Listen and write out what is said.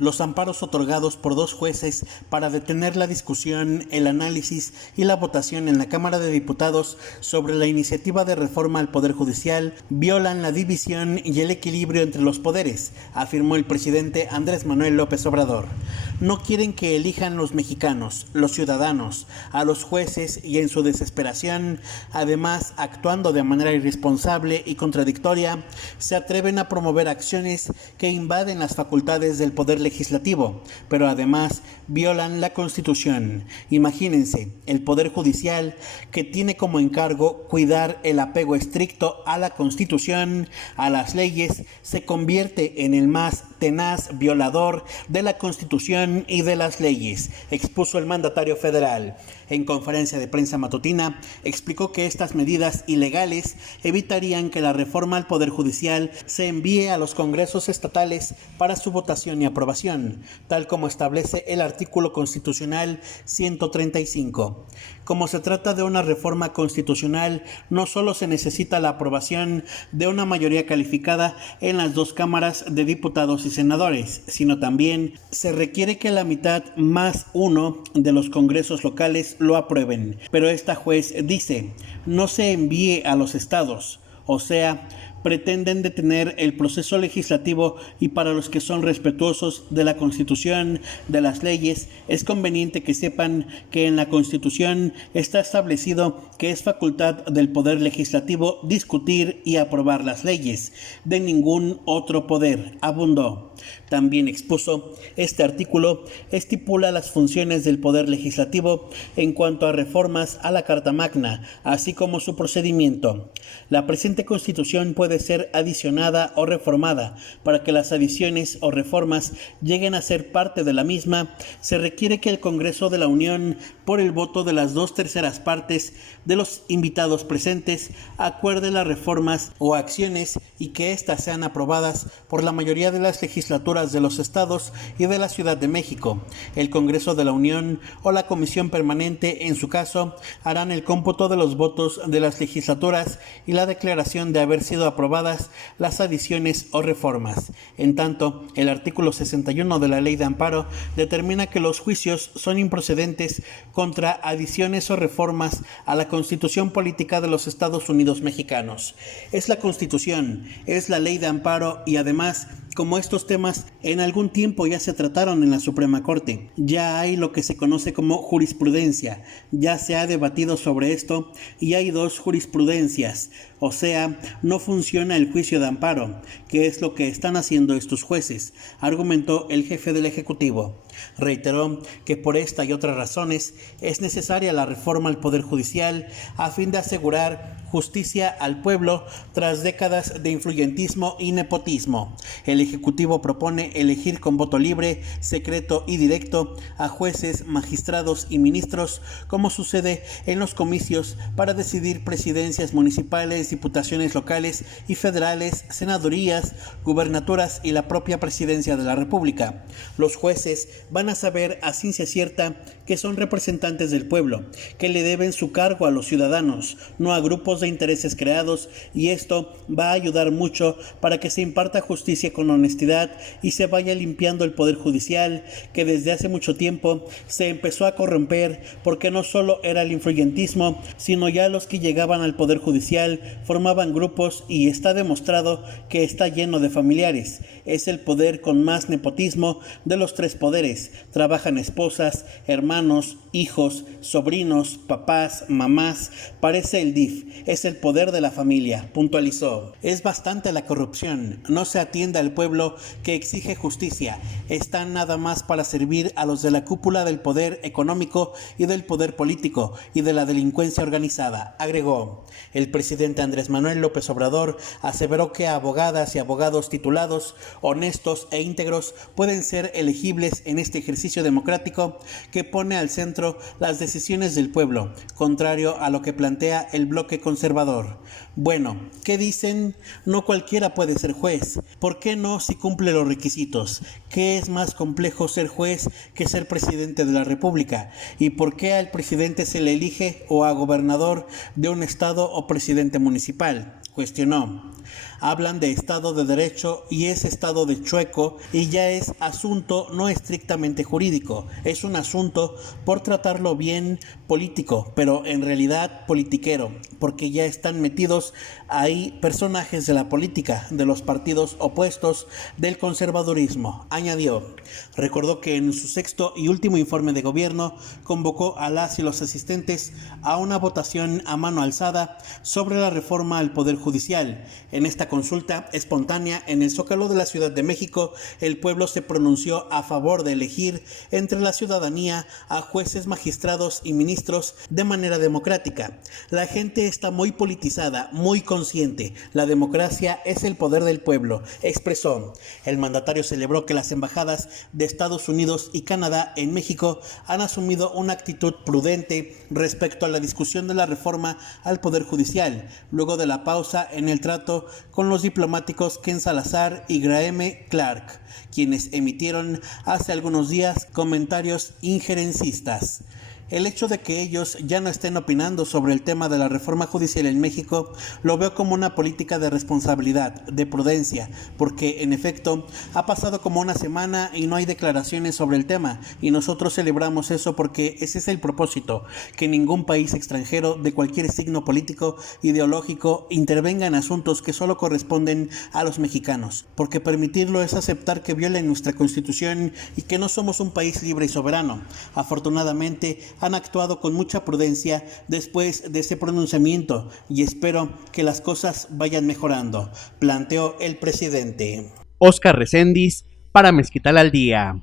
los amparos otorgados por 2 jueces para detener la discusión, el análisis y la votación en la Cámara de Diputados sobre la iniciativa de reforma al Poder Judicial violan la división y el equilibrio entre los poderes, afirmó el presidente Andrés Manuel López Obrador. No quieren que elijan los mexicanos, los ciudadanos, a los jueces y en su desesperación, además, actuando de manera irresponsable y contradictoria, se atreven a promover acciones que invaden las facultades del Poder Legislativo, pero además violan la Constitución. Imagínense, el Poder Judicial, que tiene como encargo cuidar el apego estricto a la Constitución, a las leyes, se convierte en el más tenaz violador de la Constitución y de las leyes, expuso el mandatario federal. En conferencia de prensa matutina, explicó que estas medidas ilegales evitarían que la reforma al Poder Judicial se envíe a los congresos estatales para su votación y aprobación, tal como establece el artículo constitucional 135. Como se trata de una reforma constitucional, no solo se necesita la aprobación de una mayoría calificada en las 2 cámaras de diputados y senadores, sino también se requiere que la mitad más 1 de los congresos locales lo aprueben. Pero esta juez dice, no se envíe a los estados, o sea, pretenden detener el proceso legislativo y para los que son respetuosos de la Constitución, de las leyes, es conveniente que sepan que en la Constitución está establecido que es facultad del Poder Legislativo discutir y aprobar las leyes, de ningún otro poder, abundó. También expuso, este artículo estipula las funciones del Poder Legislativo en cuanto a reformas a la Carta Magna, así como su procedimiento. La presente Constitución puede ser adicionada o reformada. Para que las adiciones o reformas lleguen a ser parte de la misma, se requiere que el Congreso de la Unión, por el voto de las 2/3 partes de los invitados presentes, acuerde las reformas o acciones y que éstas sean aprobadas por la mayoría de las legislaturas de los estados y de la Ciudad de México. El Congreso de la Unión o la Comisión Permanente, en su caso, harán el cómputo de los votos de las legislaturas y la declaración de haber sido aprobadas las adiciones o reformas. En tanto, el artículo 61 de la Ley de Amparo determina que los juicios son improcedentes contra adiciones o reformas a la Constitución Política de los Estados Unidos Mexicanos. Es la Constitución, es la Ley de Amparo y además, como estos temas en algún tiempo ya se trataron en la Suprema Corte, ya hay lo que se conoce como jurisprudencia, ya se ha debatido sobre esto y hay 2 jurisprudencias, o sea, no funciona el juicio de amparo, que es lo que están haciendo estos jueces, argumentó el jefe del Ejecutivo. Reiteró que por esta y otras razones es necesaria la reforma al Poder Judicial a fin de asegurar justicia al pueblo tras décadas de influyentismo y nepotismo. El Ejecutivo propone elegir con voto libre, secreto y directo a jueces, magistrados y ministros, como sucede en los comicios para decidir presidencias municipales, diputaciones locales y federales, senadurías, gubernaturas y la propia presidencia de la República. Los jueces van a saber a ciencia cierta que son representantes del pueblo, que le deben su cargo a los ciudadanos, no a grupos de intereses creados, y esto va a ayudar mucho para que se imparta justicia con honestidad y se vaya limpiando el Poder Judicial, que desde hace mucho tiempo se empezó a corromper porque no solo era el influyentismo, sino ya los que llegaban al Poder Judicial formaban grupos y está demostrado que está lleno de familiares. Es el poder con más nepotismo de los 3 poderes. Trabajan esposas, hermanos, hijos, sobrinos, papás, mamás. Parece el DIF. Es el poder de la familia, puntualizó. Es bastante la corrupción. No se atiende al pueblo que exige justicia. Están nada más para servir a los de la cúpula del poder económico y del poder político y de la delincuencia organizada, agregó. El presidente Andrés Manuel López Obrador aseveró que abogadas y abogados titulados, honestos e íntegros pueden ser elegibles en este ejercicio democrático que pone al centro las decisiones del pueblo, contrario a lo que plantea el bloque conservador. Bueno, ¿qué dicen? No cualquiera puede ser juez. ¿Por qué no si cumple los requisitos? ¿Qué es más complejo ser juez que ser presidente de la República? ¿Y por qué al presidente se le elige o a gobernador de un estado o presidente municipal? Cuestionó. hablan de Estado de Derecho y ese Estado de chueco y ya es asunto no estrictamente jurídico, es un asunto por tratarlo bien político, pero en realidad politiquero, porque ya están metidos ahí personajes de la política, de los partidos opuestos, del conservadurismo, añadió. Recordó que en su sexto y último informe de gobierno convocó a las y los asistentes a una votación a mano alzada sobre la reforma al Poder Judicial. En esta consulta espontánea en el Zócalo de la Ciudad de México, el pueblo se pronunció a favor de elegir entre la ciudadanía a jueces, magistrados y ministros de manera democrática. La gente está muy politizada, muy consciente. La democracia es el poder del pueblo, expresó. El mandatario celebró que las embajadas de Estados Unidos y Canadá en México han asumido una actitud prudente respecto a la discusión de la reforma al Poder Judicial, luego de la pausa en el trato con los diplomáticos Ken Salazar y Graeme Clark, quienes emitieron hace algunos días comentarios injerencistas. El hecho de que ellos ya no estén opinando sobre el tema de la reforma judicial en México lo veo como una política de responsabilidad, de prudencia, porque en efecto ha pasado como una semana y no hay declaraciones sobre el tema, y nosotros celebramos eso porque ese es el propósito, que ningún país extranjero de cualquier signo político, ideológico, intervenga en asuntos que solo corresponden a los mexicanos, porque permitirlo es aceptar que violen nuestra Constitución y que no somos un país libre y soberano. Afortunadamente, han actuado con mucha prudencia después de ese pronunciamiento y espero que las cosas vayan mejorando, planteó el presidente. Óscar Reséndiz para Mezquital al Día.